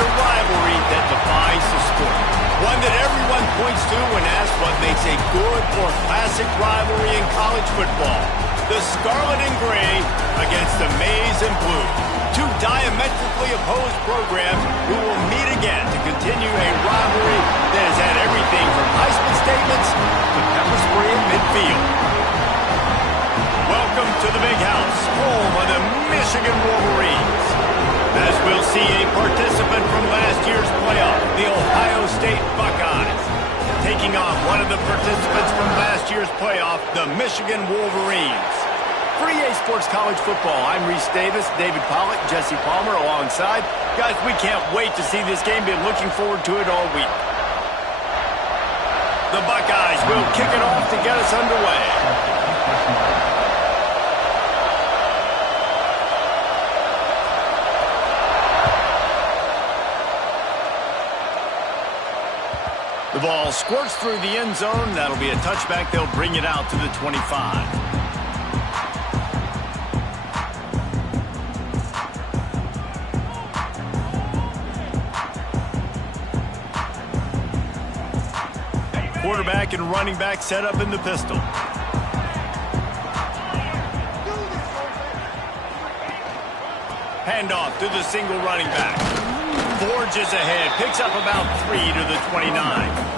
a rivalry that defines the sport. One that everyone points to when asked what makes a good or classic rivalry in college football. The Scarlet and Gray against the Maize and Blue. Two diametrically opposed programs who will meet again to continue a rivalry that has had everything from Heisman statements to pepper spray at midfield. Welcome to the Big House, home of the Michigan Wolverines. As we'll see a participant from last year's playoff, the Ohio State Buckeyes, taking on one of the participants from last year's playoff, the Michigan Wolverines. For EA Sports College Football, I'm Reese Davis, David Pollack, Jesse Palmer alongside. Guys, we can't wait to see this game. Been looking forward to it all week. The Buckeyes will kick it off to get us underway. The ball squirts through the end zone. That'll be a touchback. They'll bring it out to the 25. Quarterback and running back set up in the pistol. Handoff to the single running back. Forges ahead, picks up about 3 to the 29.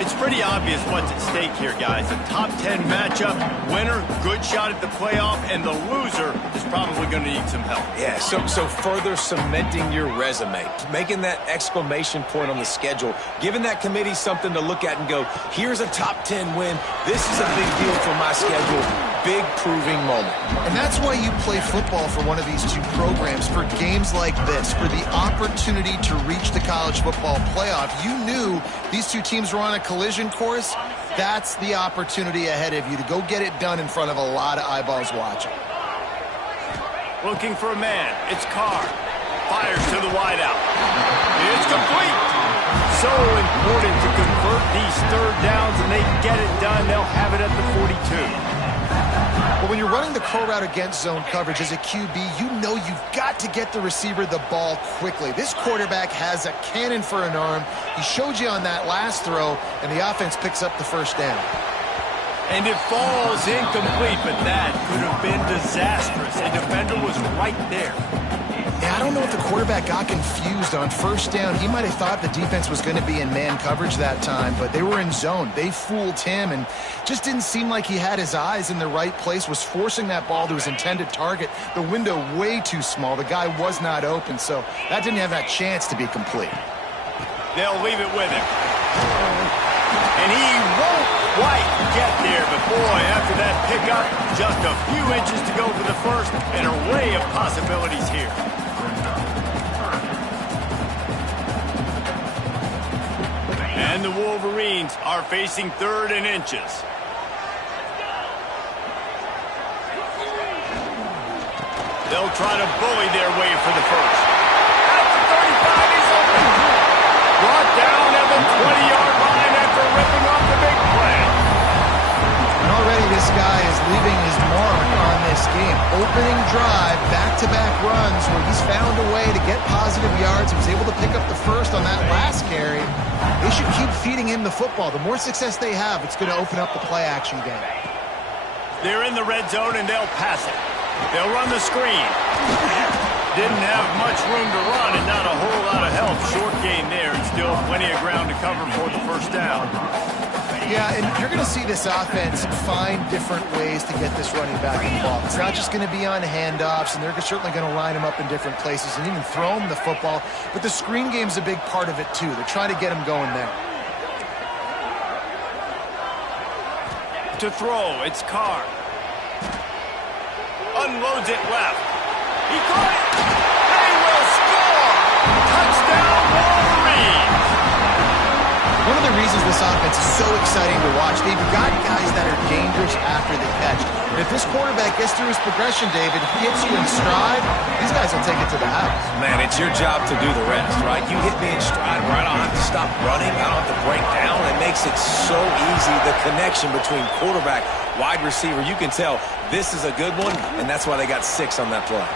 It's pretty obvious what's at stake here, guys. A top 10 matchup, winner, good shot at the playoff, and the loser is probably going to need some help. Yeah, so further cementing your resume, making that exclamation point on the schedule, giving that committee something to look at and go, here's a top 10 win. This is a big deal for my schedule. Big proving moment. And that's why you play football for one of these two programs, for games like this, for the opportunity to reach the college football playoff. You knew these two teams were on a collision course. That's the opportunity ahead of you to go get it done in front of a lot of eyeballs watching. Looking for a man. It's Carr. Fires to the wideout. It's complete. So important to convert these third downs, and they get it done. They'll have it at the 42. But when you're running the curl route against zone coverage as a QB, you know you've got to get the receiver the ball quickly. This quarterback has a cannon for an arm. He showed you on that last throw, and the offense picks up the first down. And it falls incomplete, but that could have been disastrous. A defender was right there. Yeah, I don't know if the quarterback got confused on first down. He might have thought the defense was going to be in man coverage that time, but they were in zone. They fooled him and just didn't seem like he had his eyes in the right place, was forcing that ball to his intended target. The window way too small. The guy was not open, so that didn't have that chance to be complete. They'll leave it with him. And he won't quite get there, but boy, after that pickup, just a few inches to go for the first, an array of possibilities here. And the Wolverines are facing 3rd and inches. They'll try to bully their way for the first. At the 35, he's open. Brought down at the 20-yard line after ripping off the big play. And already this guy is leaving his mark on this game. Opening drive, back-to-back runs where he's found a way to get positive yards. He was able to pick up the first on that last carry. They should keep feeding him the football. The more success they have, it's going to open up the play-action game. They're in the red zone, and they'll pass it. They'll run the screen. Didn't have much room to run and not a whole lot of help. Short gain there and still plenty of ground to cover for the first down. Yeah, and you're going to see this offense find different ways to get this running back involved. It's not just going to be on handoffs, and they're certainly going to line him up in different places and even throw him the football. But the screen game's a big part of it, too. They're trying to get him going there. To throw, it's Carr. Unloads it left. He caught it. They will score. Touchdown, Wolverines. One of the reasons this offense is so exciting to watch, they've got guys that are dangerous after the catch. And if this quarterback gets through his progression, David, hits you in stride, these guys will take it to the house. Man, it's your job to do the rest, right? You hit me in stride where I don't have to stop running. I don't have to break down. It makes it so easy, the connection between quarterback, wide receiver. You can tell this is a good one, and that's why they got 6 on that play.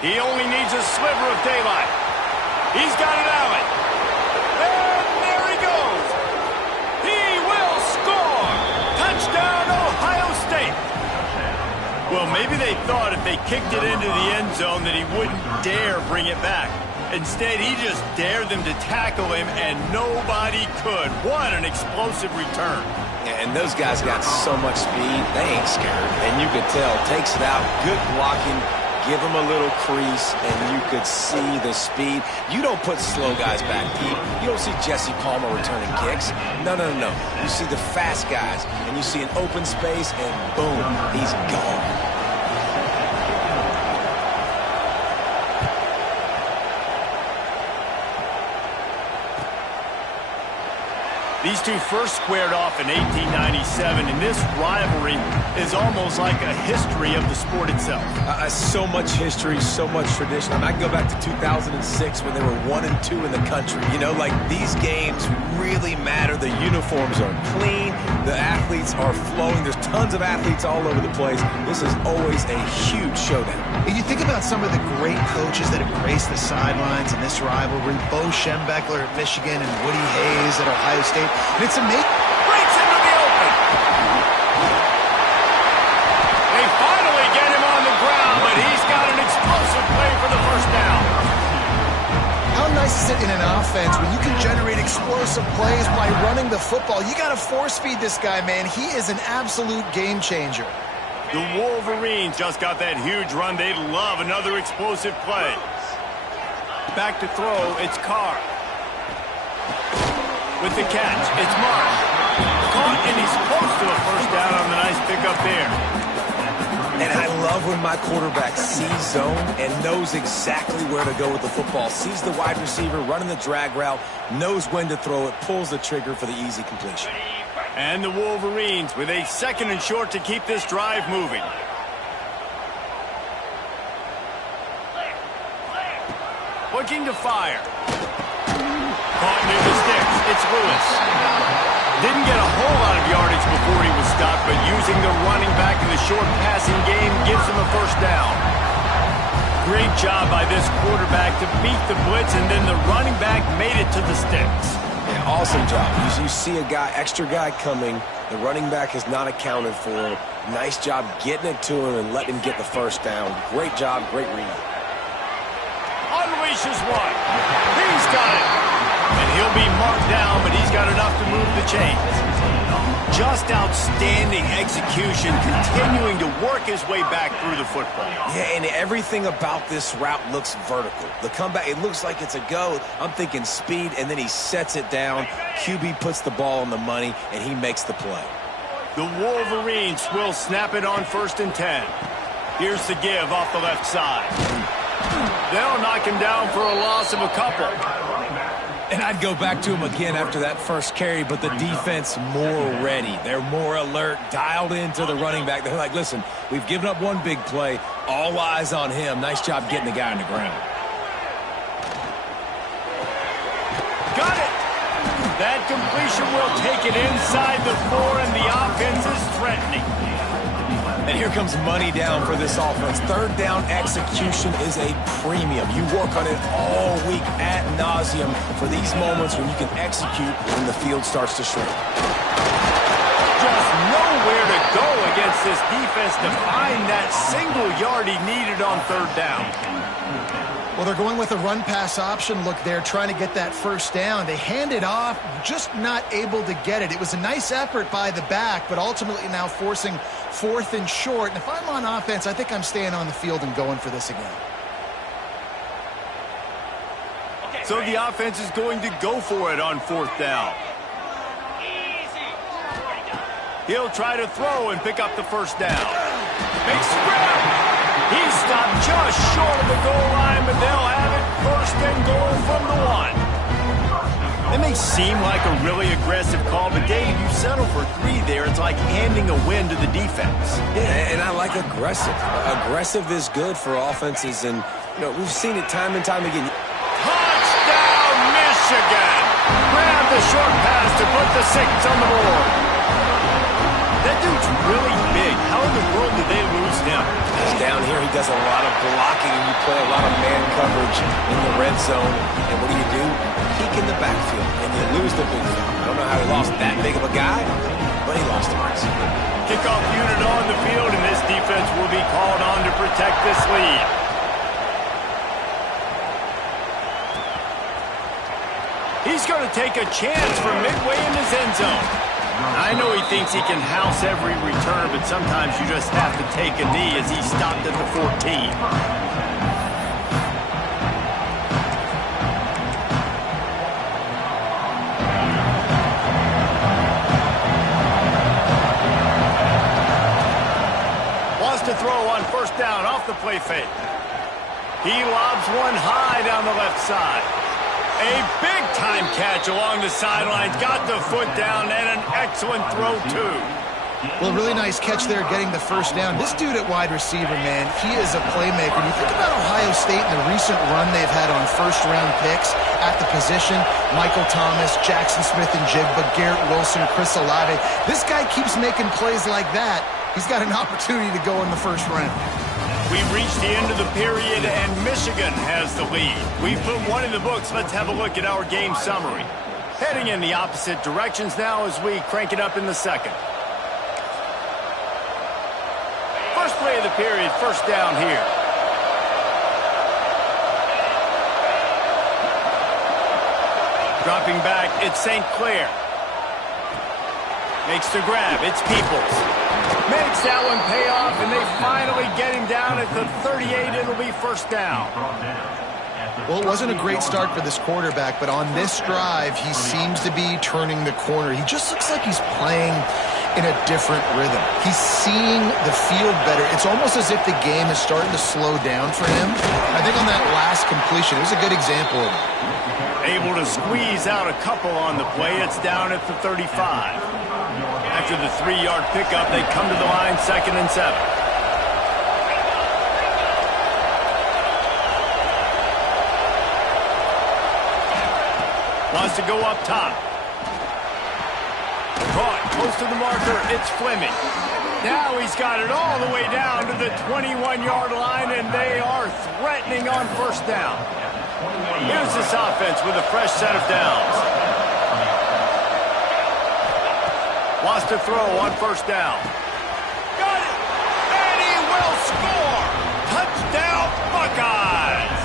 He only needs a sliver of daylight. He's got it, Allen. And there he goes. He will score. Touchdown, Ohio State. Well, maybe they thought if they kicked it into the end zone that he wouldn't dare bring it back. Instead, he just dared them to tackle him, and nobody could. What an explosive return. And those guys got so much speed, they ain't scared. And you could tell, takes it out, good blocking, give him a little crease, and you could see the speed. You don't put slow guys back deep. You don't see Jesse Palmer returning kicks. No. You see the fast guys, and you see an open space, and boom, he's gone. These two first squared off in 1897, and this rivalry is almost like a history of the sport itself. So much history, so much tradition. I can go back to 2006 when they were 1-2 in the country. You know, like, these games really matter. The uniforms are clean. The athletes are flowing. There's tons of athletes all over the place. This is always a huge showdown. And you think about some of the great coaches that have graced the sidelines in this rivalry. Bo Schembechler at Michigan and Woody Hayes at Ohio State. And it's amazing. Breaks into the open. They finally get him on the ground, but he's got an explosive play for the first down. How nice is it in an offense when you can generate explosive plays by running the football? You got to force feed this guy, man. He is an absolute game changer. The Wolverines just got that huge run. They'd love another explosive play. Back to throw, it's Carr. With the catch, it's Mark. Caught, and he's close to a first down on the nice pickup there. And I love when my quarterback sees zone and knows exactly where to go with the football. Sees the wide receiver running the drag route, knows when to throw it, pulls the trigger for the easy completion. And the Wolverines with a 2nd and short to keep this drive moving. Looking to fire. Caught near the sticks. It's Lewis. Didn't get a whole lot of yardage before he was stopped, but using the running back in the short passing game gives him a first down. Great job by this quarterback to beat the blitz, and then the running back made it to the sticks. Yeah, awesome job. You see a guy, extra guy coming. The running back is not accounted for. Nice job getting it to him and letting him get the first down. Great job, great read. Unleashes one. He's got it. And he'll be marked down, but he's got enough to move the chains. Just outstanding execution, continuing to work his way back through the football. Yeah, and everything about this route looks vertical. The comeback, it looks like it's a go. I'm thinking speed, and then he sets it down. QB puts the ball on the money, and he makes the play. The Wolverines will snap it on 1st and 10. Here's the give off the left side. They'll knock him down for a loss of a couple. And I'd go back to him again after that first carry, but the defense more ready. They're more alert, dialed into the running back. They're like, listen, we've given up one big play. All eyes on him. Nice job getting the guy on the ground. Got it. That completion will take it inside the 4, and the offense is threatening. And here comes money down for this offense. 3rd down execution is a premium. You work on it all week ad nauseum for these moments when you can execute when the field starts to shrink. Just nowhere to go against this defense to find that single yard he needed on 3rd down. Well, they're going with a run-pass option. Look, they're trying to get that first down. They hand it off, just not able to get it. It was a nice effort by the back, but ultimately now forcing 4th and short. And if I'm on offense, I think I'm staying on the field and going for this again. So the offense is going to go for it on 4th down. He'll try to throw and pick up the first down. Big spread. He's stopped just short of the goal line, but they'll have it 1st and goal from the 1. It may seem like a really aggressive call, but Dave, you settle for 3 there. It's like handing a win to the defense. Yeah, and I like aggressive. Aggressive is good for offenses, and we've seen it time and time again. Touchdown, Michigan! Grab the short pass to put the 6 on the board. That dude's really big. how in the world did they lose him? Down here, he does a lot of blocking, and you play a lot of man coverage in the red zone. And what do? Peek in the backfield, and you lose the big fella. I don't know how he lost that big of a guy, but he lost him. Kickoff unit on the field, and this defense will be called on to protect this lead. He's going to take a chance from midway in his end zone. I know he thinks he can house every return, but sometimes you just have to take a knee as he stopped at the 14. Wants to throw on first down off the play fake. He lobs one high down the left side. A big-time catch along the sidelines. Got the foot down and an excellent throw, too. Well, really nice catch there getting the first down. This dude at wide receiver, man, he is a playmaker. You think about Ohio State and the recent run they've had on first-round picks at the position. Michael Thomas, Jackson Smith and Jigba, Garrett Wilson, Chris Olave. This guy keeps making plays like that. He's got an opportunity to go in the first round. We've reached the end of the period, and Michigan has the lead. We've put one in the books. Let's have a look at our game summary. Heading in the opposite directions now as we crank it up in the second. First play of the period, first down here. Dropping back, it's St. Clair. Makes the grab, it's Peoples. Makes that one pay off, and they finally get him down at the 38. It'll be first down. Well, it wasn't a great start for this quarterback, but on this drive, he seems to be turning the corner. He just looks like he's playing in a different rhythm. He's seeing the field better. It's almost as if the game is starting to slow down for him. I think on that last completion, it was a good example of it. Able to squeeze out a couple on the play. It's down at the 35. After the 3-yard pickup, they come to the line, 2nd and 7. Wants to go up top. Caught close to the marker. It's Fleming. Now he's got it all the way down to the 21-yard line, and they are threatening on first down. Here's this offense with a fresh set of downs. Wants to throw on first down. Got it! And he will score! Touchdown, Buckeyes!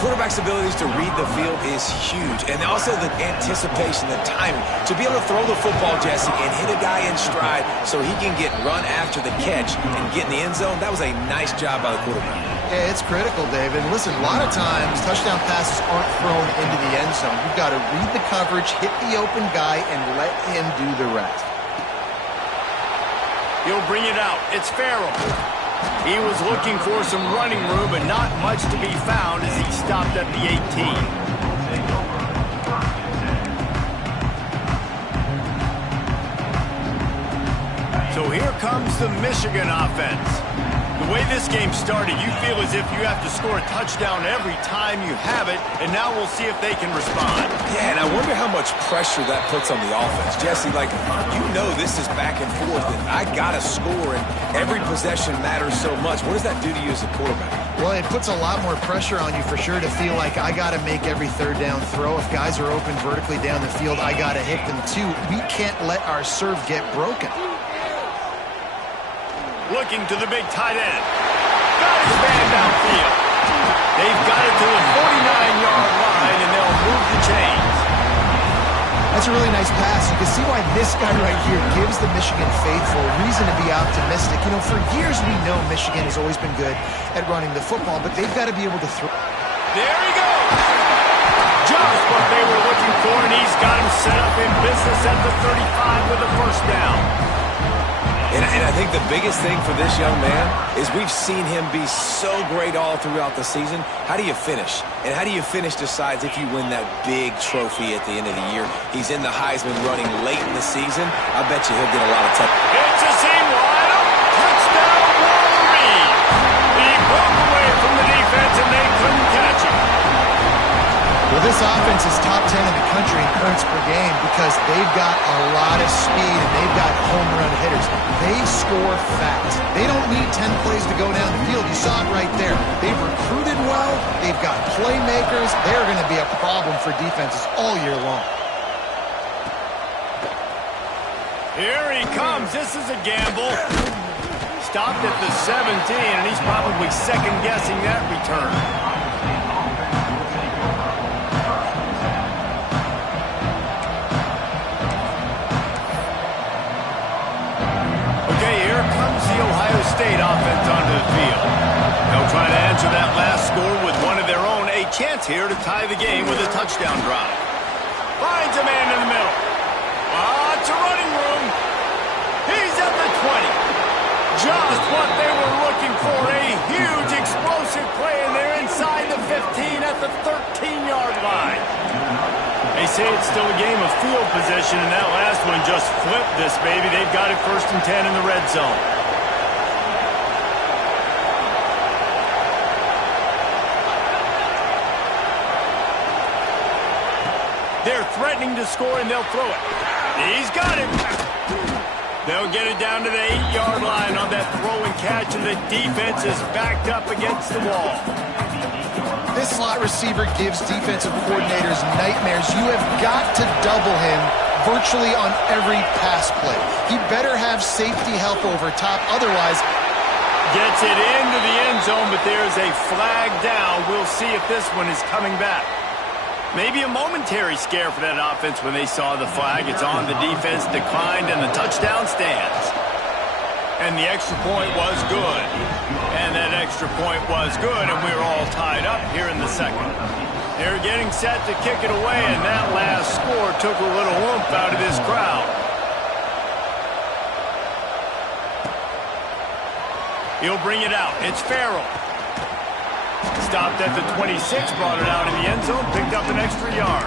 Quarterback's abilities to read the field is huge, and also the anticipation, the timing. To be able to throw the football, Jesse, and hit a guy in stride so he can get run after the catch and get in the end zone, that was a nice job by the quarterback. Yeah, it's critical, David. Listen, a lot of times, touchdown passes aren't thrown into the end zone. You've got to read the coverage, hit the open guy, and let him do the rest. He'll bring it out. It's Farrell. He was looking for some running room, but not much to be found as he stopped at the 18. So here comes the Michigan offense. The way this game started, you feel as if you have to score a touchdown every time you have it, and now we'll see if they can respond. Yeah, and I wonder how much pressure that puts on the offense. Jesse, like, you know this is back and forth, and I got to score, and every possession matters so much. What does that do to you as a quarterback? Well, it puts a lot more pressure on you for sure to feel like I got to make every third down throw. If guys are open vertically down the field, I got to hit them too. We can't let our serve get broken. Looking to the big tight end. Got his man downfield. They've got it to the 49-yard line, and they'll move the chains. That's a really nice pass. You can see why this guy right here gives the Michigan faithful reason to be optimistic. You know, for years we know Michigan has always been good at running the football, but they've got to be able to throw. There he goes. Just what they were looking for, and he's got him set up in business at the 35 with a first down. And I think the biggest thing for this young man is we've seen him be so great all throughout the season. How do you finish? And how do you finish decides if you win that big trophy at the end of the year. He's in the Heisman running late in the season. I bet you he'll get a lot of touch. It's a seam wide open. Touchdown, Wolverine. He broke away from the defense, and they couldn't catch him. Well, This offense is top 10 in the country in points per game because they've got a lot of speed and they've got home run hitters. They score fast. They don't need 10 plays to go down the field. You saw it right there. They've recruited well. They've got playmakers. They're going to be a problem for defenses all year long. Here he comes. This is a gamble. Stopped at the 17, and he's probably second-guessing that return. Okay, here comes the Ohio State offense onto the field. They'll try to answer that last score with one of their own. A chance here to tie the game with a touchdown drive. Finds a man in the middle. Lots of running room. He's at the 20. Just what they were looking for. A huge explosive play, and they're inside the 15 at the 13-yard line. They say it's still a game of field position, and that last one just flipped this baby. They've got it 1st and 10 in the red zone. They're threatening to score, and they'll throw it. He's got it. They'll get it down to the 8-yard line on that throw and catch, and the defense is backed up against the wall. This slot receiver gives defensive coordinators nightmares. You have got to double him virtually on every pass play. He better have safety help over top, otherwise... Gets it into the end zone, but there's a flag down. We'll see if this one is coming back. Maybe a momentary scare for that offense when they saw the flag. It's on, the defense declined, and the touchdown stands. And the extra point was good. And that extra point was good, and we're all tied up here in the second. They're getting set to kick it away, and that last score took a little oomph out of this crowd. He'll bring it out. It's Farrell. Stopped at the 26, brought it out in the end zone, picked up an extra yard.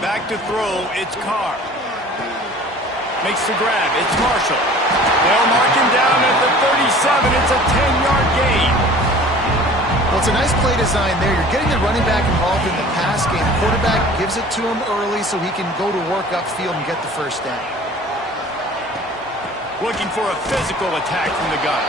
Back to throw, it's Carr. Makes the grab, it's Marshall. They'll mark him down at the 37, it's a 10-yard gain. Well, it's a nice play design there. You're getting the running back involved in the pass game. The quarterback gives it to him early so he can go to work upfield and get the first down. Looking for a physical attack from the gun.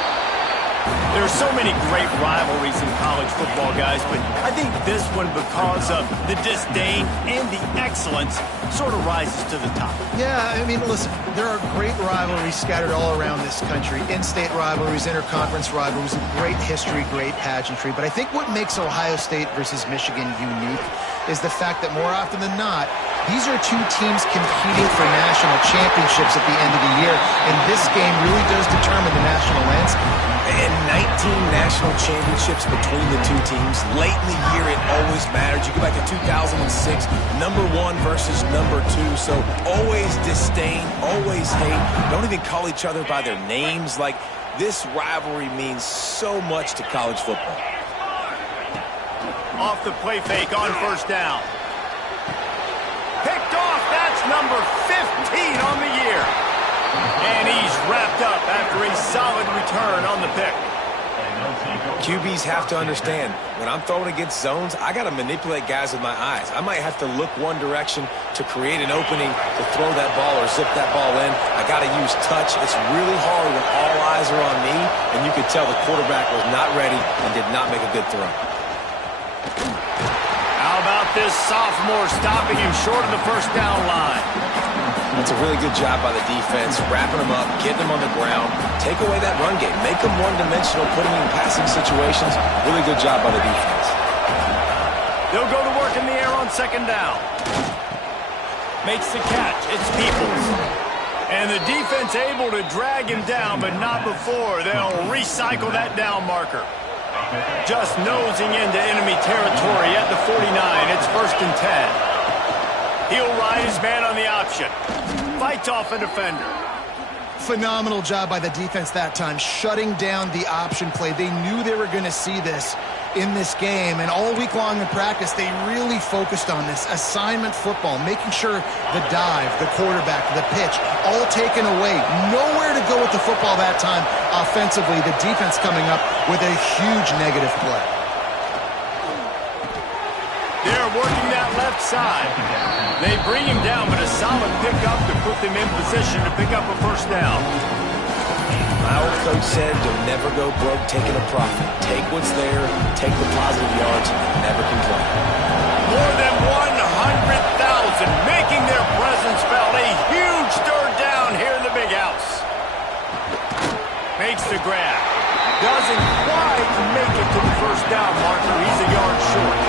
There's so many great rivalries in college football, guys, but I think this one, because of the disdain and the excellence, sort of rises to the top. Yeah, I mean, listen, there are great rivalries scattered all around this country. In-state rivalries, interconference rivalries, great history, great pageantry. But I think what makes Ohio State versus Michigan unique is the fact that more often than not, these are two teams competing for national championships at the end of the year, and this game really does determine the national landscape. And 19 national championships between the two teams. Late in the year, it always matters. You go back to 2006, number 1 versus number 2. So always disdain, always hate. Don't even call each other by their names. Like, this rivalry means so much to college football. Off the play fake on first down. Picked off. That's number 15 on the year. And he's wrapped up after a solid return on the pick. QBs have to understand, when I'm throwing against zones, I got to manipulate guys with my eyes. I might have to look one direction to create an opening to throw that ball or zip that ball in. I got to use touch. It's really hard when all eyes are on me, and you could tell the quarterback was not ready and did not make a good throw. How about this sophomore stopping him short of the first down line? That's a really good job by the defense, wrapping them up, getting them on the ground, take away that run game, make them one-dimensional, putting them in passing situations. Really good job by the defense. They'll go to work in the air on second down. Makes the catch. It's Peoples. And the defense able to drag him down, but not before. They'll recycle that down marker. Just nosing into enemy territory at the 49. It's 1st and 10. He'll ride his man on the option. Fights off a defender. phenomenal job by the defense that time, shutting down the option play. They knew they were going to see this in this game, and all week long in practice, they really focused on this assignment football, making sure the dive, the quarterback, the pitch, all taken away. Nowhere to go with the football that time offensively. The defense coming up with a huge negative play. They're working that left side. They bring him down, but a solid pickup to put them in position to pick up a first down. My old coach said you'll never go broke taking a profit. Take what's there, take the positive yards, and never complain. More than 100,000 making their presence felt. A huge third down here in the big house. Makes the grab. Doesn't quite make it to the first down marker. He's a yard short.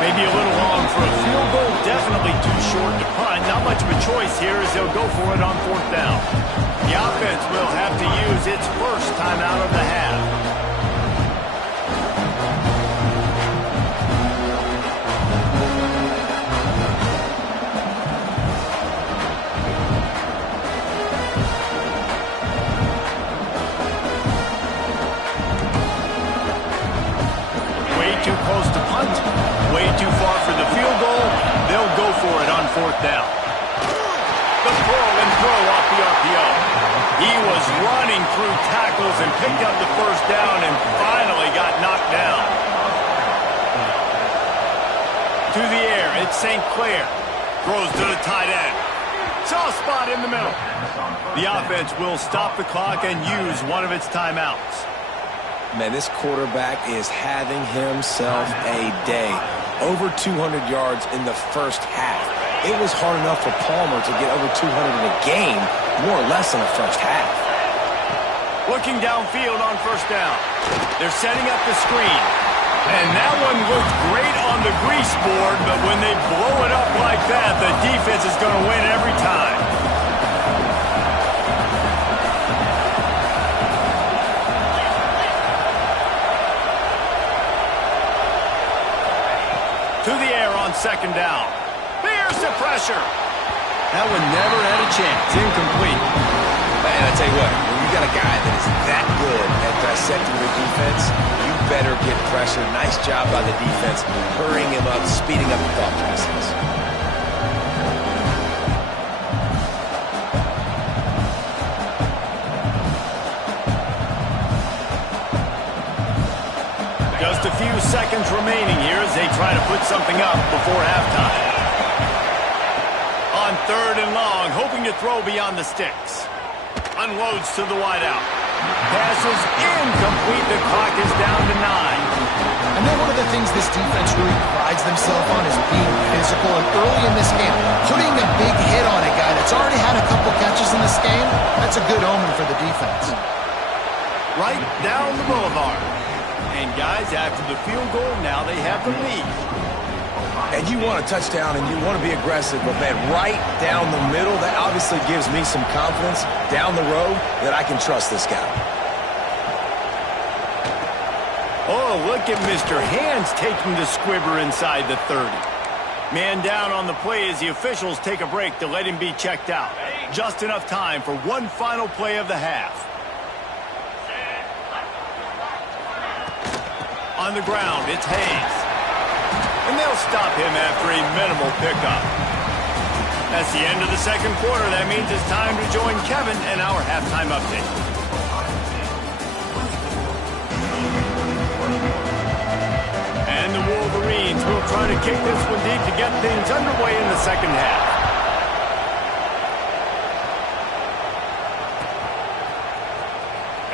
Maybe a little long for a field goal. Definitely too short to punt. Not much of a choice here as they'll go for it on fourth down. The offense will have to use its first timeout of the half. Way too close to punt. Way too far for the field goal. They'll go for it on fourth down. The pull and throw off the RPO. He was running through tackles and picked up the first down and finally got knocked down. To the air, it's St. Clair. Throws to the tight end. Soft spot in the middle. The offense will stop the clock and use one of its timeouts. Man, this quarterback is having himself a day. Over 200 yards in the first half. It was hard enough for Palmer to get over 200 in a game, more or less in the first half. Looking downfield on first down. They're setting up the screen. And that one looked great on the grease board, but when they blow it up like that, the defense is going to win every time. To the air on second down. There's the pressure. That one never had a chance. Incomplete. Man, I tell you what, when you got a guy that is that good at dissecting your defense, you better get pressure. Nice job by the defense, hurrying him up, speeding up the thought process. Just a few seconds remaining here as they try to put something up before halftime. On third and long, hoping to throw beyond the sticks. Unloads to the wideout. Passes incomplete. The clock is down to 9. I know one of the things this defense really prides themselves on is being physical. And early in this game, putting a big hit on a guy that's already had a couple catches in this game, that's a good omen for the defense. Right down the boulevard. And guys, after the field goal, now they have the lead. And you want a touchdown and you want to be aggressive, but man, right down the middle, that obviously gives me some confidence down the road that I can trust this guy. Oh, look at Mr. Hands taking the squibber inside the 30. Man down on the play as the officials take a break to let him be checked out. Just enough time for one final play of the half. On the ground, it's Hayes. And they'll stop him after a minimal pickup. That's the end of the second quarter. That means it's time to join Kevin and our halftime update. And the Wolverines will try to kick this one deep to get things underway in the second half.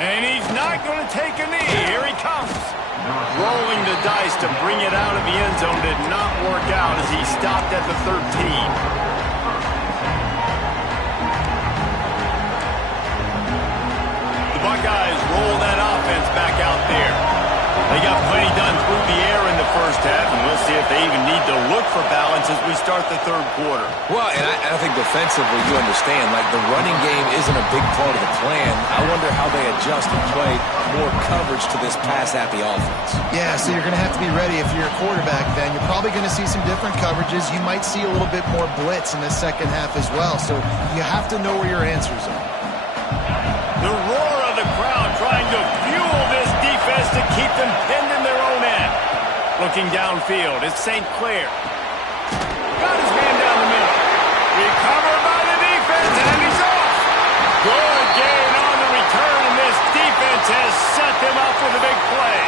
And he's not going to take a knee. Here he comes. Rolling the dice to bring it out of the end zone did not work out as he stopped at the 13. The Buckeyes roll that offense back out there. They got plenty done through the air in the first half, and we'll see if they even need to look for balance as we start the third quarter. Well, and I think defensively, you understand, like the running game isn't a big part of the plan. I wonder how they adjust and play more coverage to this pass-happy offense. Yeah, so you're going to have to be ready if you're a quarterback then. You're probably going to see some different coverages. You might see a little bit more blitz in the second half as well. So you have to know where your answers are. The roar of the crowd trying to fuel this defense to keep them pinned in their own end. Looking downfield, it's St. Clair. Got his man down the middle. Recovered by the defense, and he's off. Good gain on the return, and this defense has set them up for the big play.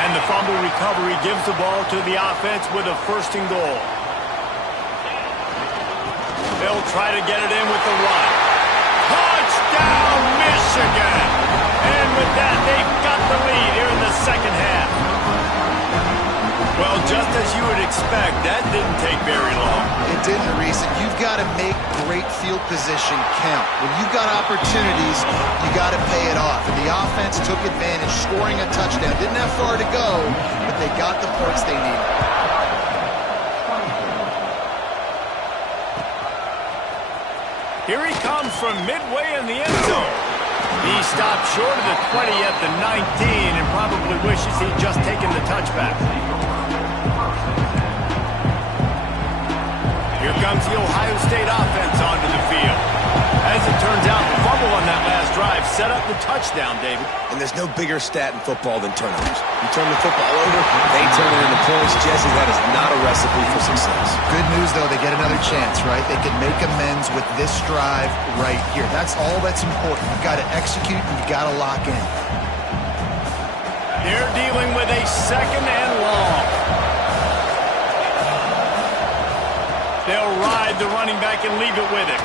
And the fumble recovery gives the ball to the offense with a 1st and goal. They'll try to get it in with the run. Touchdown, Michigan! And with that, they've got the lead here in the second half. Well, just as you would expect, that didn't take very long. It didn't, Reese, and you've got to make great field position count. When you've got opportunities, you got to pay it off. And the offense took advantage, scoring a touchdown. Didn't have far to go, but they got the points they needed. Here he comes from midway in the end zone. He stopped short of the 20 at the 19 and probably wishes he'd just taken the touchback. Here comes the Ohio State offense onto the field. As it turns out, the fumble on that last drive set up the touchdown, David. And there's no bigger stat in football than turnovers. You turn the football over, they turn it into points. Jesse, that is not a recipe for success. Good news, though, they get another chance, right? They can make amends with this drive right here. That's all that's important. You've got to execute, and you've got to lock in. They're dealing with a 2nd and long. They'll ride the running back and leave it with it.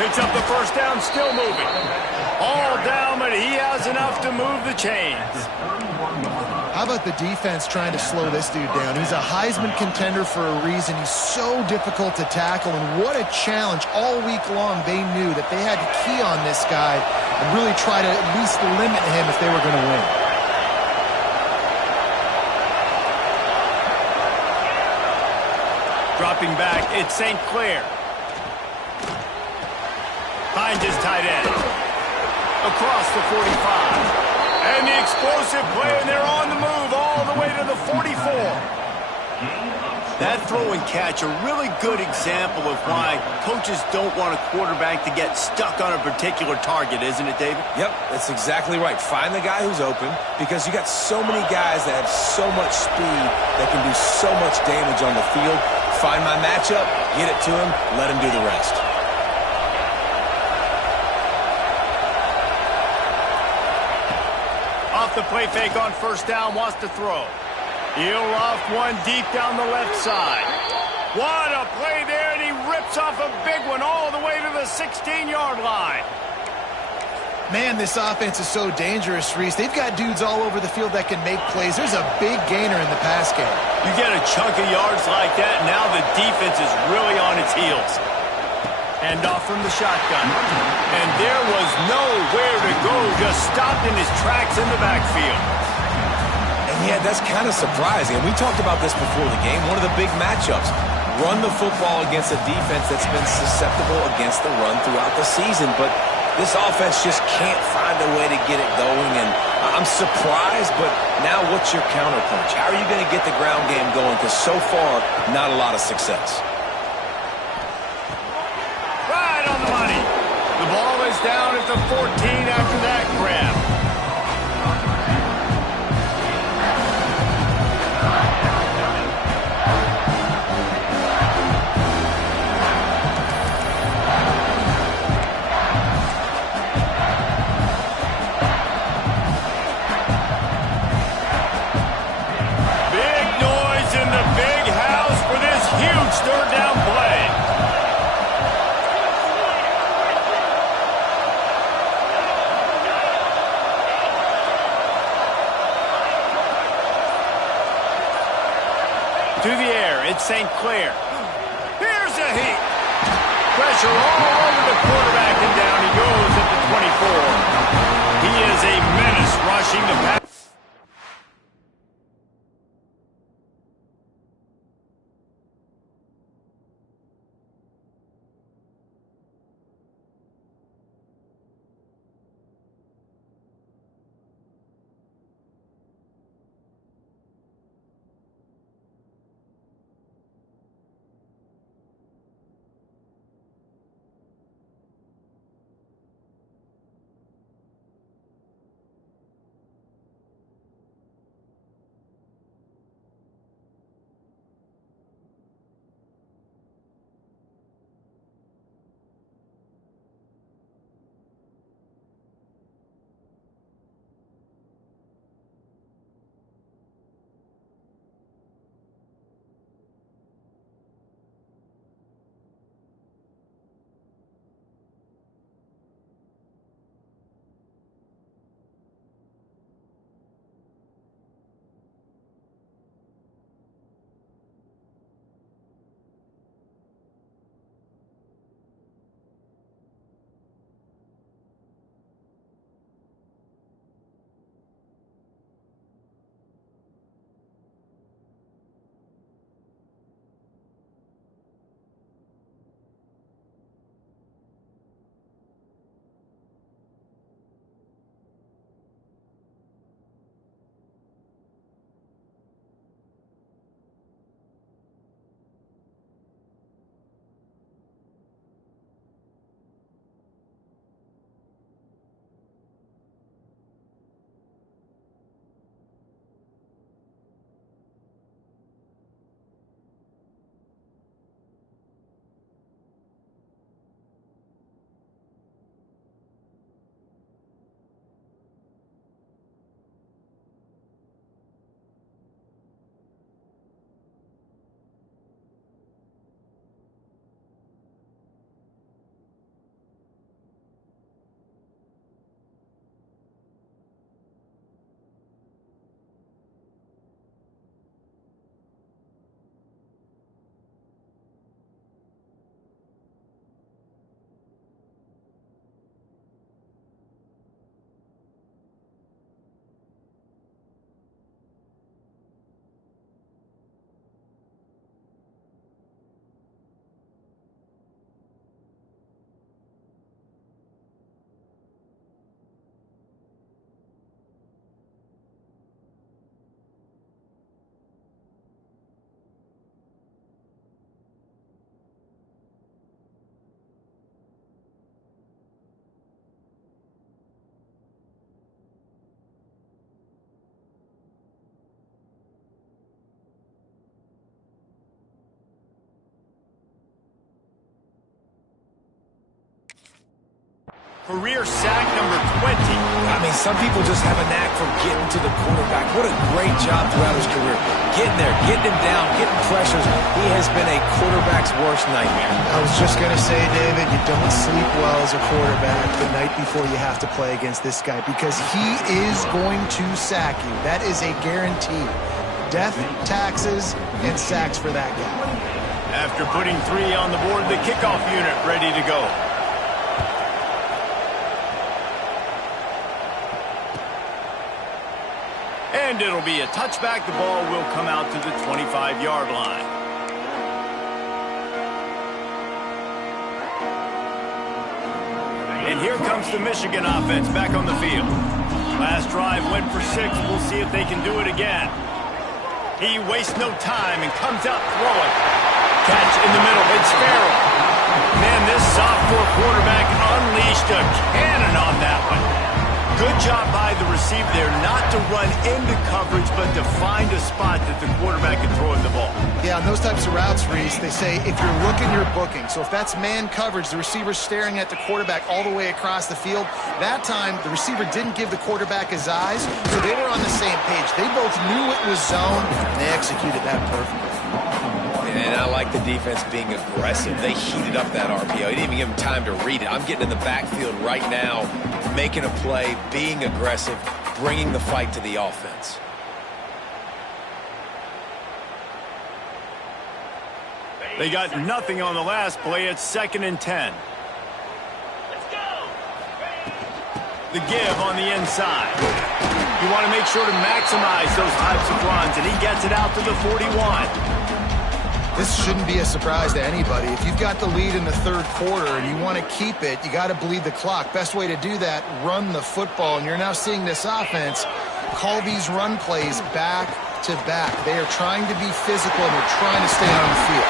Picks up the 1st down, still moving. All down, but he has enough to move the chains. How about the defense trying to slow this dude down? He's a Heisman contender for a reason. He's so difficult to tackle, and what a challenge. All week long, they knew that they had to key on this guy and really try to at least limit him if they were going to win. Dropping back, it's St. Clair. Finds his tight end. Across the 45. And the explosive play, and they're on the move all the way to the 44. That throw and catch, a really good example of why coaches don't want a quarterback to get stuck on a particular target, isn't it, David? Yep, that's exactly right. Find the guy who's open, because you got so many guys that have so much speed that can do so much damage on the field. Find my matchup, get it to him, let him do the rest. Off the play fake on 1st down, wants to throw. He'll loft one deep down the left side. What a play there, and he rips off a big one all the way to the 16-yard line. Man, this offense is so dangerous, Reese. They've got dudes all over the field that can make plays. There's a big gainer in the pass game. You get a chunk of yards like that, and now the defense is really on its heels. Hand off from the shotgun. And there was nowhere to go, just stopped in his tracks in the backfield. And yeah, that's kind of surprising. And we talked about this before the game. One of the big matchups. Run the football against a defense that's been susceptible against the run throughout the season. But this offense just can't find a way to get it going. And I'm surprised, but now what's your counterpunch? How are you going to get the ground game going? Because so far, not a lot of success. Right on the money. The ball is down at the 14 after that grab. Big noise in the big house for this huge third down play. To the air, it's St. Clair. Here's a heat. Pressure all over the quarterback, and down he goes at the 24. He is a menace rushing the pass. Career sack number 20. I mean, some people just have a knack for getting to the quarterback. What a great job throughout his career. Getting there, getting him down, getting pressures. He has been a quarterback's worst nightmare. I was just going to say, David, you don't sleep well as a quarterback the night before you have to play against this guy because he is going to sack you. That is a guarantee. Death, taxes, and sacks for that guy. After putting 3 on the board, the kickoff unit ready to go. And it'll be a touchback. The ball will come out to the 25-yard line. And here comes the Michigan offense back on the field. Last drive went for 6. We'll see if they can do it again. He wastes no time and comes out throwing. Catch in the middle. It's Farrell. Man, this sophomore quarterback unleashed a cannon on that one. Good job by the receiver there not to run into coverage, but to find a spot that the quarterback can throw in the ball. Yeah, on those types of routes, Reese, they say if you're looking, you're booking. So if that's man coverage, the receiver's staring at the quarterback all the way across the field. That time, the receiver didn't give the quarterback his eyes, so they were on the same page. They both knew it was zone, and they executed that perfectly. And I like the defense being aggressive. They heated up that RPO. He didn't even give him time to read it. I'm getting in the backfield right now, making a play, being aggressive, bringing the fight to the offense. They got nothing on the last play. It's 2nd and 10. The give on the inside. You want to make sure to maximize those types of runs, and he gets it out to the 41. This shouldn't be a surprise to anybody. If you've got the lead in the third quarter and you want to keep it, you got to bleed the clock. Best way to do that, run the football. And you're now seeing this offense call these run plays back to back. They are trying to be physical and they're trying to stay on the field.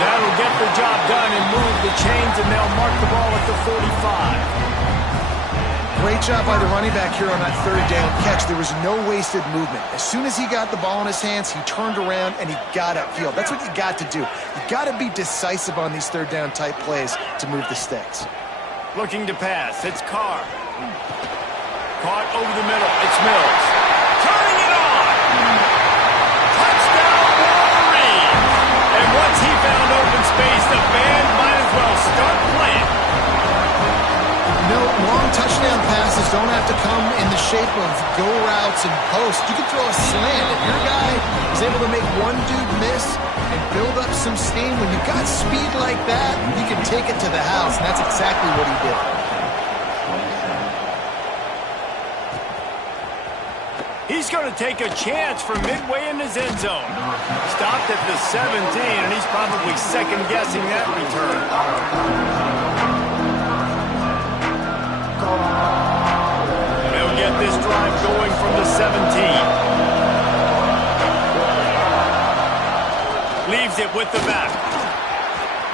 That'll get the job done and move the chains, and they'll mark the ball at the 45. Great job by the running back here on that third down catch. There was no wasted movement. As soon as he got the ball in his hands, he turned around and he got upfield. That's what you got to do. You got to be decisive on these third down type plays to move the sticks. Looking to pass. It's Carr. Caught over the middle. It's Mills. Turning it on. Touchdown, Wolverine. And once he found open space, the band might as well start playing. No, long touchdown passes don't have to come in the shape of go routes and posts. You can throw a slant. If your guy is able to make one dude miss and build up some steam, when you've got speed like that, you can take it to the house, and that's exactly what he did. He's going to take a chance from midway in his end zone. Stopped at the 17, and he's probably second-guessing that return. They'll get this drive going from the 17. Leaves it with the back.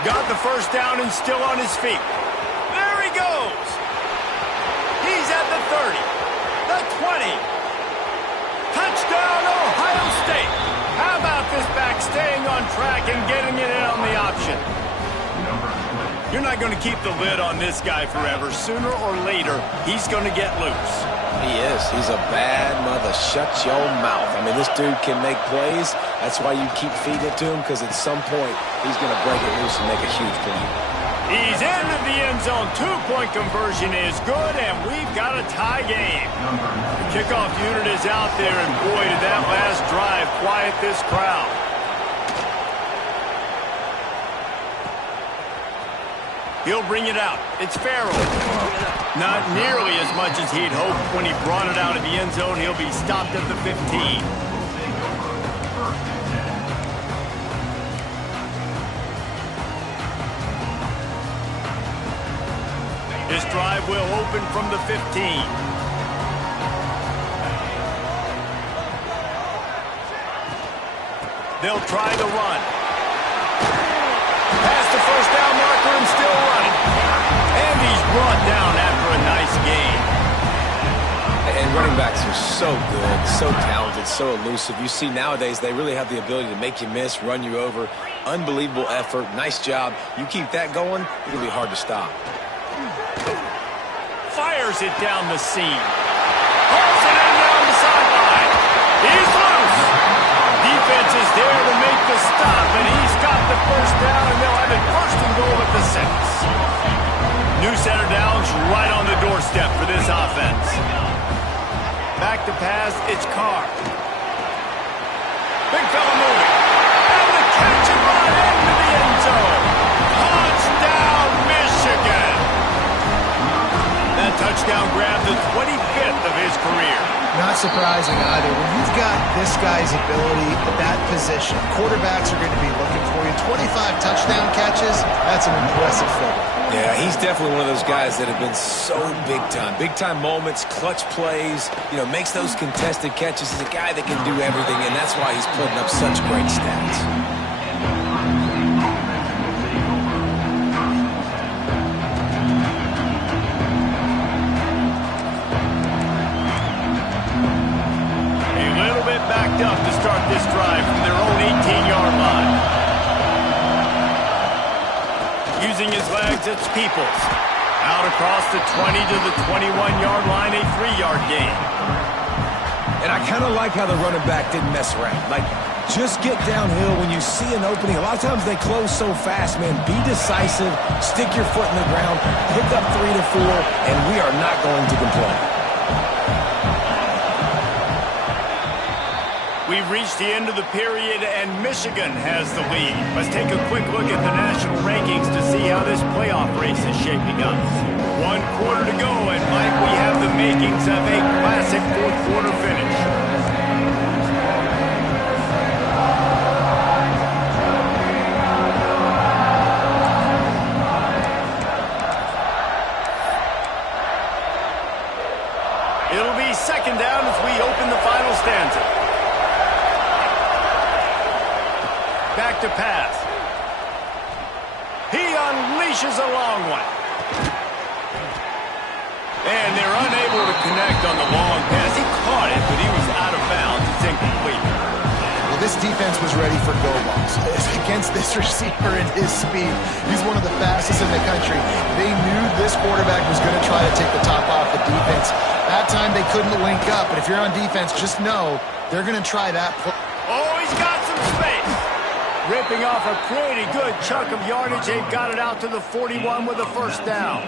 Got the first down and still on his feet. There he goes. He's at the 30, the 20. Touchdown, Ohio State. How about this back staying on track and getting it in on the option? You're not going to keep the lid on this guy forever. Sooner or later, he's going to get loose. He is. He's a bad mother. Shut your mouth. I mean, this dude can make plays. That's why you keep feeding it to him, because at some point, he's going to break it loose and make a huge play. He's into the end zone. 2-point conversion is good, and we've got a tie game. The kickoff unit is out there, and boy, did that last drive quiet this crowd. He'll bring it out. It's Farrell. Not nearly as much as he'd hoped when he brought it out of the end zone. He'll be stopped at the 15. This drive will open from the 15. They'll try the run. Past the first down marker and still running. And he's brought down after a nice gain. And running backs are so good, so talented, so elusive. You see nowadays they really have the ability to make you miss, run you over. Unbelievable effort. Nice job. You keep that going, it'll be hard to stop. fires it down the seam. Hauls it in down the sideline. He's loose. Defense is there to make the stop, and he's got the first down, and they'll have it first and goal at the 6. New center downs right on the doorstep for this offense. Back to pass, it's Carr. Big fella moving. And the catch and run into the end zone. Touchdown, Michigan. That touchdown grabbed the 25th of his career. Not surprising either. When you've got this guy's ability at that position, quarterbacks are going to be looking for you. 25 touchdown catches, that's an impressive figure. Yeah, he's definitely one of those guys that have been so big time. Big time moments, clutch plays, makes those contested catches. He's a guy that can do everything, and that's why he's putting up such great stats. A little bit backed up to start this drive from their own 18-yard line. Using his legs, it's Peoples. Out across the 20 to the 21-yard line, a 3-yard gain. And I kind of like how the running back didn't mess around. Just get downhill when you see an opening. A lot of times they close so fast, man. Be decisive, stick your foot in the ground, pick up 3 to 4, and we are not going to complain. We've reached the end of the period, and Michigan has the lead. Let's take a quick look at the national rankings to see how this playoff race is shaping up. 1 quarter to go, and Mike, we have the makings of a classic fourth-quarter finish. It'll be second down as we open the final stanza. Back to pass. He unleashes a long one. And they're unable to connect on the long pass. He caught it, but he was out of bounds. It's incomplete. Well, this defense was ready for go balls. Against this receiver and his speed, he's one of the fastest in the country. They knew this quarterback was going to try to take the top off the defense. That time they couldn't link up, but if you're on defense, just know they're going to try that play. Oh, he's got some space. Ripping off a pretty good chunk of yardage. They've got it out to the 41 with a first down.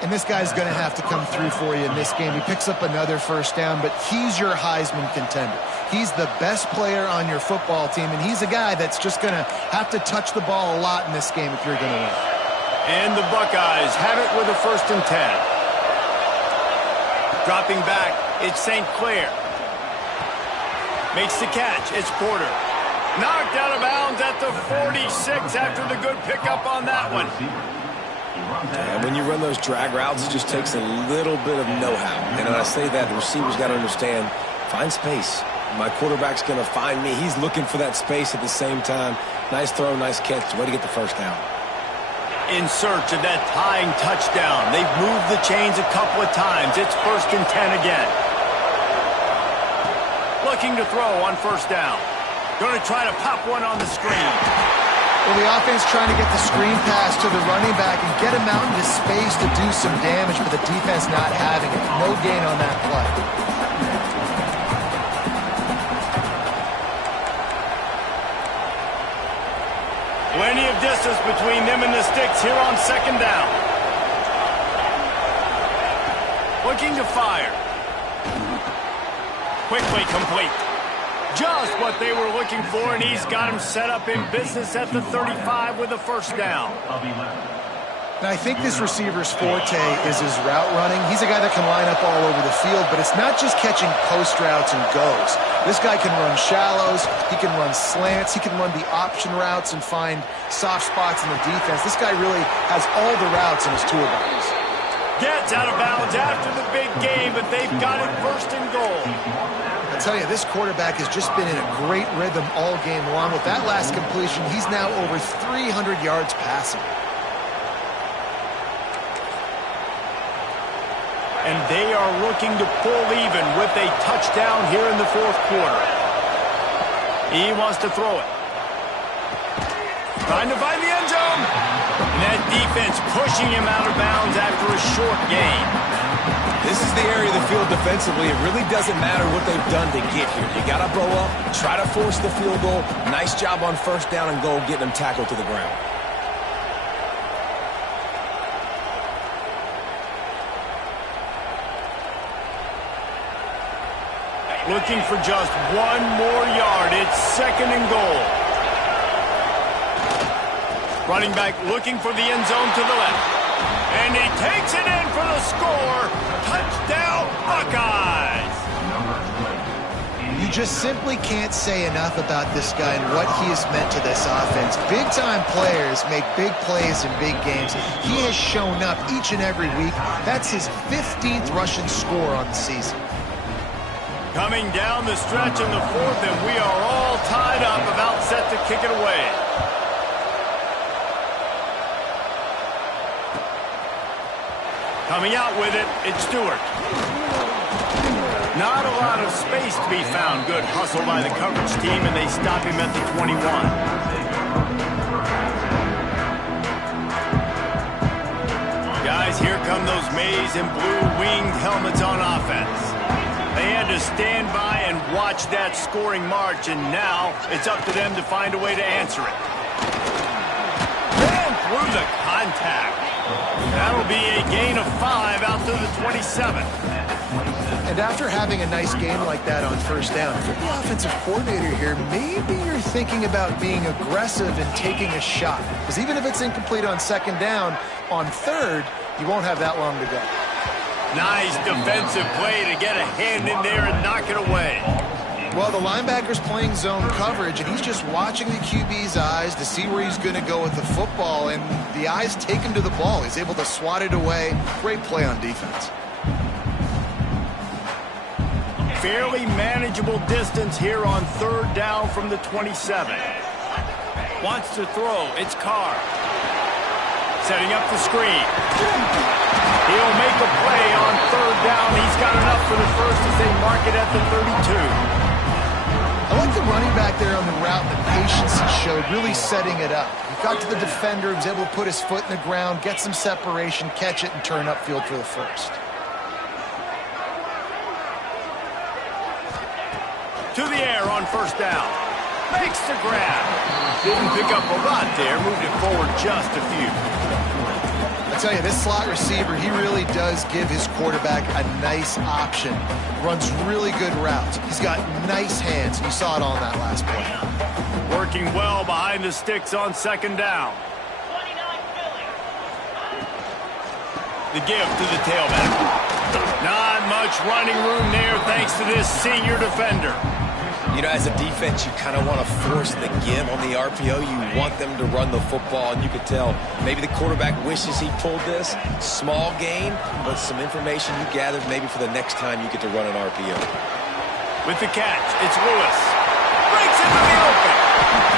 And this guy's going to have to come through for you in this game. He picks up another first down, but he's your Heisman contender. He's the best player on your football team, and he's a guy that's just going to have to touch the ball a lot in this game if you're going to win. And the Buckeyes have it with a 1st and 10. Dropping back, it's St. Clair. Makes the catch, it's Porter. Knocked out of bounds at the 46 after the good pickup on that one. And when you run those drag routes, it just takes a little bit of know-how. And when I say that, the receiver's got to understand, find space. My quarterback's going to find me. He's looking for that space at the same time. Nice throw, nice catch. Way to get the first down. In search of that tying touchdown. They've moved the chains a couple of times. It's 1st and 10 again. Looking to throw on first down. Going to try to pop one on the screen. Well, the offense trying to get the screen pass to the running back and get him out into space to do some damage, but the defense not having it. No gain on that play. Plenty of distance between them and the sticks here on second down. Looking to fire. Quickly complete. Just what they were looking for, and he's got him set up in business at the 35 with a first down. Now, I think this receiver's forte is his route running. He's a guy that can line up all over the field, but it's not just catching post routes and goes. This guy can run shallows, he can run slants, he can run the option routes and find soft spots in the defense. This guy really has all the routes in his toolbox. Gets out of bounds after the big game, but they've got it first and goal. I tell you, this quarterback has just been in a great rhythm all game long. With that last completion, he's now over 300 yards passing. And they are looking to pull even with a touchdown here in the 4th quarter. He wants to throw it. Trying to find the end zone. And that defense pushing him out of bounds after a short gain. This is the area of the field defensively. It really doesn't matter what they've done to get here. You got to blow up, try to force the field goal. Nice job on first down and goal, getting them tackled to the ground. Looking for just one more yard. It's 2nd and goal. Running back looking for the end zone to the left. And he takes it in for the score. Touchdown, Buckeyes. You just simply can't say enough about this guy and what he has meant to this offense. Big-time players make big plays in big games. He has shown up each and every week. That's his 15th rushing score on the season. Coming down the stretch in the 4th, and we are all tied up, about set to kick it away. Coming out with it, it's Stewart. Not a lot of space to be found. Good hustle by the coverage team, and they stop him at the 21. Guys, here come those maize and blue winged helmets on offense. They had to stand by and watch that scoring march, and now it's up to them to find a way to answer it. And through the contact. That'll be a gain of 5 out to the 27. And after having a nice game like that on first down, if you're the offensive coordinator here, maybe you're thinking about being aggressive and taking a shot. Because even if it's incomplete on 2nd down, on 3rd, you won't have that long to go. Nice defensive play to get a hand in there and knock it away. Well, the linebacker's playing zone coverage, and he's just watching the QB's eyes to see where he's going to go with the football, and the eyes take him to the ball. He's able to swat it away. Great play on defense. Fairly manageable distance here on 3rd down from the 27. Wants to throw. It's Carr. Setting up the screen. He'll make a play on 3rd down. He's got enough for the first as they mark it at the 32. I like the running back there on the route, the patience he showed, really setting it up. He got to the defender, he was able to put his foot in the ground, get some separation, catch it, and turn upfield for the first. To the air on 1st down. Makes the grab. Didn't pick up a lot there, moved it forward just a few. I tell you, this slot receiver, he really does give his quarterback a nice option. Runs really good routes. He's got nice hands. You saw it on that last play. Working well behind the sticks on 2nd down. The give to the tailback. Not much running room there thanks to this senior defender. You know, as a defense, you kind of want to force the give on the RPO. You want them to run the football, and you could tell maybe the quarterback wishes he pulled this. Small gain, but some information you gathered maybe for the next time you get to run an RPO. With the catch, it's Lewis. Breaks into the open.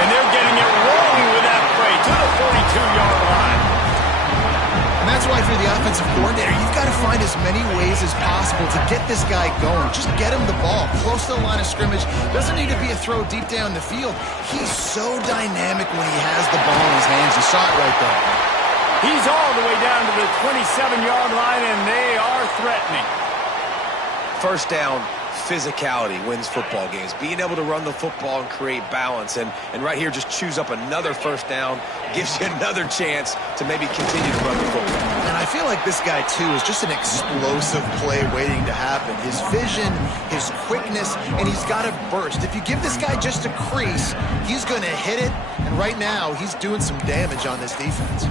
And they're getting it rolling with that play to the 42-yard line. And that's why, if you're the offensive coordinator, you've got to find as many ways as possible to get this guy going. Just get him the ball close to the line of scrimmage. Doesn't need to be a throw deep down the field. He's so dynamic when he has the ball in his hands. You saw it right there. He's all the way down to the 27-yard line, and they are threatening. First down, physicality wins football games. Being able to run the football and create balance. And right here, just choose up another first down, gives you another chance to maybe continue to run the football. And I feel like this guy, too, is just an explosive play waiting to happen. His vision, his quickness, and he's got a burst. If you give this guy just a crease, he's going to hit it. And right now, he's doing some damage on this defense.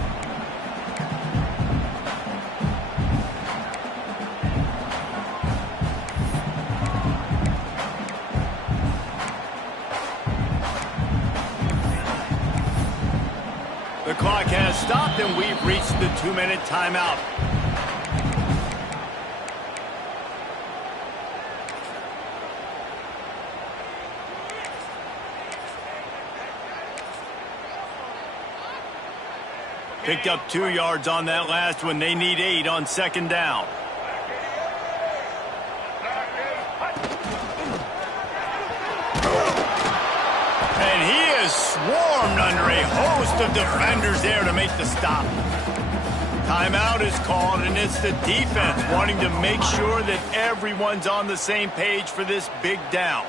The clock has stopped, and we've reached the 2-minute timeout. Picked up 2 yards on that last one. They need 8 on 2nd down. And he is swarmed under are a host of defenders there to make the stop. Timeout is called, and it's the defense wanting to make sure that everyone's on the same page for this big down.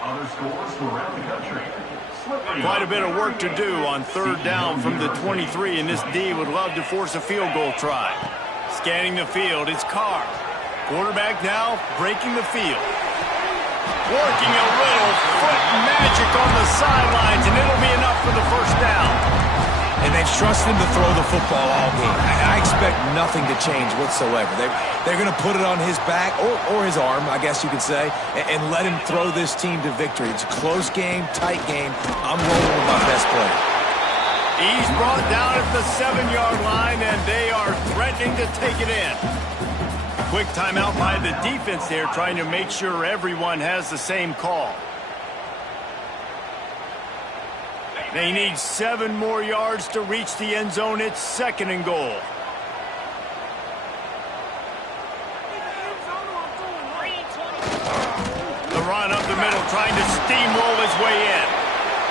Other scores from around the country. Quite a bit of work to do on third down from the 23, and this D would love to force a field goal try. Scanning the field, it's Carr. Quarterback now breaking the field. Working a little foot magic on the sidelines, and it'll be enough for the first down. And they've trusted him to throw the football all game. I expect nothing to change whatsoever. They're going to put it on his back, or his arm, I guess you could say, and let him throw this team to victory. It's a close game, tight game. I'm rolling with my best player. He's brought down at the 7-yard line, and they are threatening to take it in. Quick timeout by the defense there, trying to make sure everyone has the same call. They need 7 more yards to reach the end zone. It's 2nd and goal. The run up the middle, trying to steamroll his way in.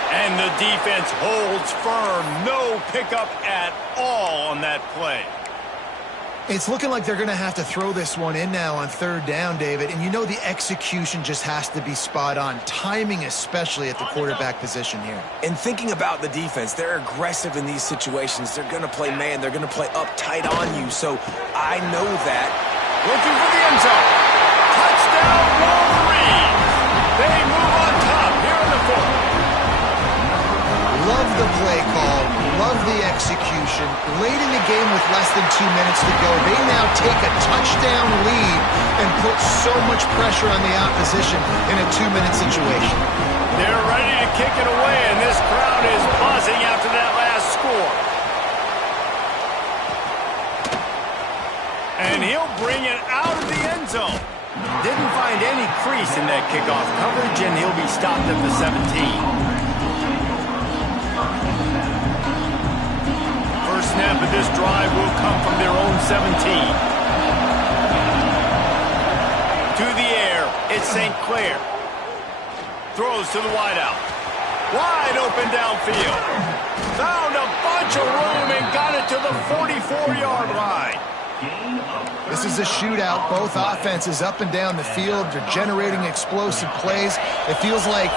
And the defense holds firm. No pickup at all on that play. It's looking like they're going to have to throw this one in now on third down, David. And you know the execution just has to be spot on. Timing especially at the quarterback position here. And thinking about the defense, they're aggressive in these situations. They're going to play man. They're going to play up tight on you. So I know that. Looking for the end zone. Touchdown, Wolverines. They move on top here in the 4th. Love the play call, love the execution. Late in the game with less than 2 minutes to go, they now take a touchdown lead and put so much pressure on the opposition in a 2-minute situation. They're ready to kick it away, and this crowd is buzzing after that last score. And he'll bring it out of the end zone. Didn't find any crease in that kickoff coverage, and he'll be stopped at the 17. First snap of this drive will come from their own 17. To the air, it's St. Clair. Throws to the wideout. Wide open downfield. Found a bunch of room and got it to the 44-yard line. This is a shootout. Both offenses up and down the field. They're generating explosive plays. It feels like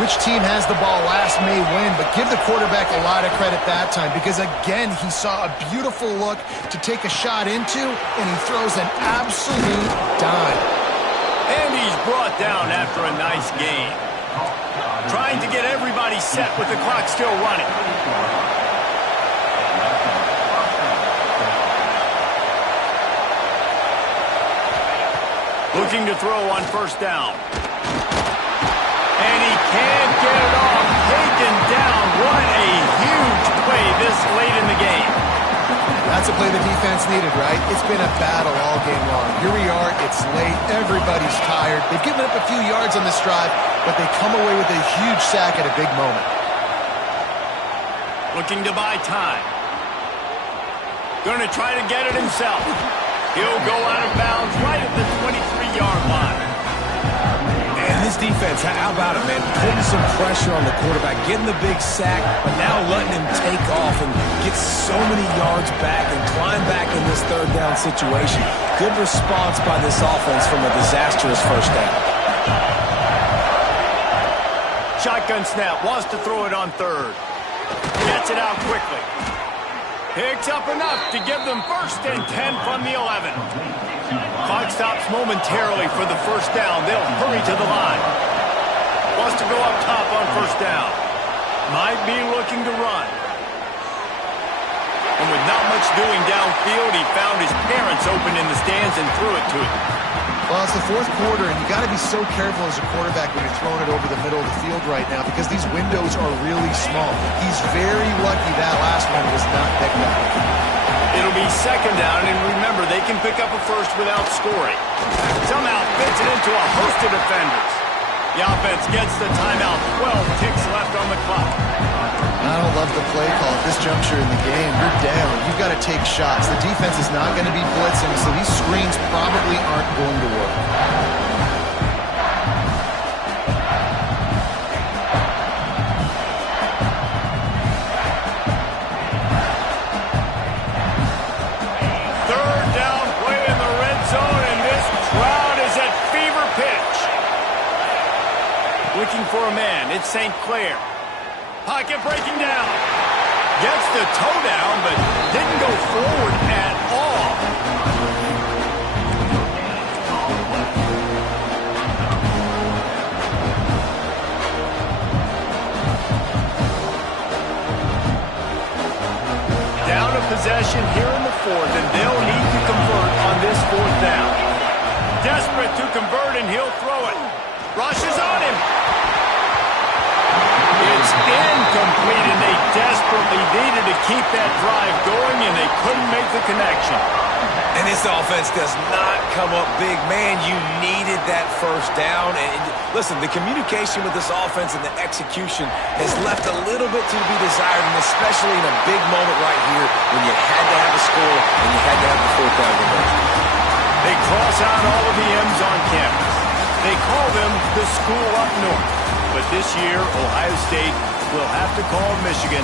which team has the ball last may win, but give the quarterback a lot of credit that time because, again, he saw a beautiful look to take a shot into, and he throws an absolute dime. And he's brought down after a nice game. Trying to get everybody set with the clock still running. Looking to throw on first down. And he can't get it off. Taken down. What a huge play this late in the game. That's a play the defense needed, right? It's been a battle all game long. Here we are. It's late. Everybody's tired. They've given up a few yards on this drive, but they come away with a huge sack at a big moment. Looking to buy time. Going to try to get it himself. He'll go out of bounds right at the 23-yard line. And this defense, how about it, man? Putting some pressure on the quarterback, getting the big sack, but now letting him take off and get so many yards back and climb back in this third down situation. Good response by this offense from a disastrous first down. Shotgun snap, wants to throw it on third. Gets it out quickly. Picks up enough to give them 1st and 10 from the 11. Clock stops momentarily for the first down. They'll hurry to the line. Wants to go up top on first down. Might be looking to run. And with not much doing downfield, he found his parents open in the stands and threw it to him. Well, it's the 4th quarter, and you got to be so careful as a quarterback when you're throwing it over the middle of the field right now because these windows are really small. He's very lucky that last one was not picked up. It'll be 2nd down, and remember, they can pick up a first without scoring. Somehow fits it into a host of defenders. The offense gets the timeout. 12 ticks left on the clock. I don't love the play call at this juncture in the game. You're down. You've got to take shots. The defense is not going to be blitzing, so these screens probably aren't going to work. looking for a man. It's St. Clair. Pocket breaking down. Gets the toe down, but didn't go forward at all. Down a possession here in the fourth, and they'll need to convert on this fourth down. Desperate to convert, and he'll throw it. Rushes on him. It's incomplete, and they desperately needed to keep that drive going, and they couldn't make the connection. And this offense does not come up big. Man, you needed that first down. And listen, the communication with this offense and the execution has left a little bit to be desired, and especially in a big moment right here when you had to have a score and you had to have the fourth down conversion. They cross out all of the M's on campus. They call them the school up north. But this year, Ohio State will have to call Michigan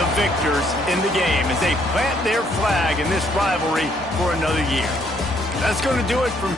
the victors in the game as they plant their flag in this rivalry for another year. That's going to do it from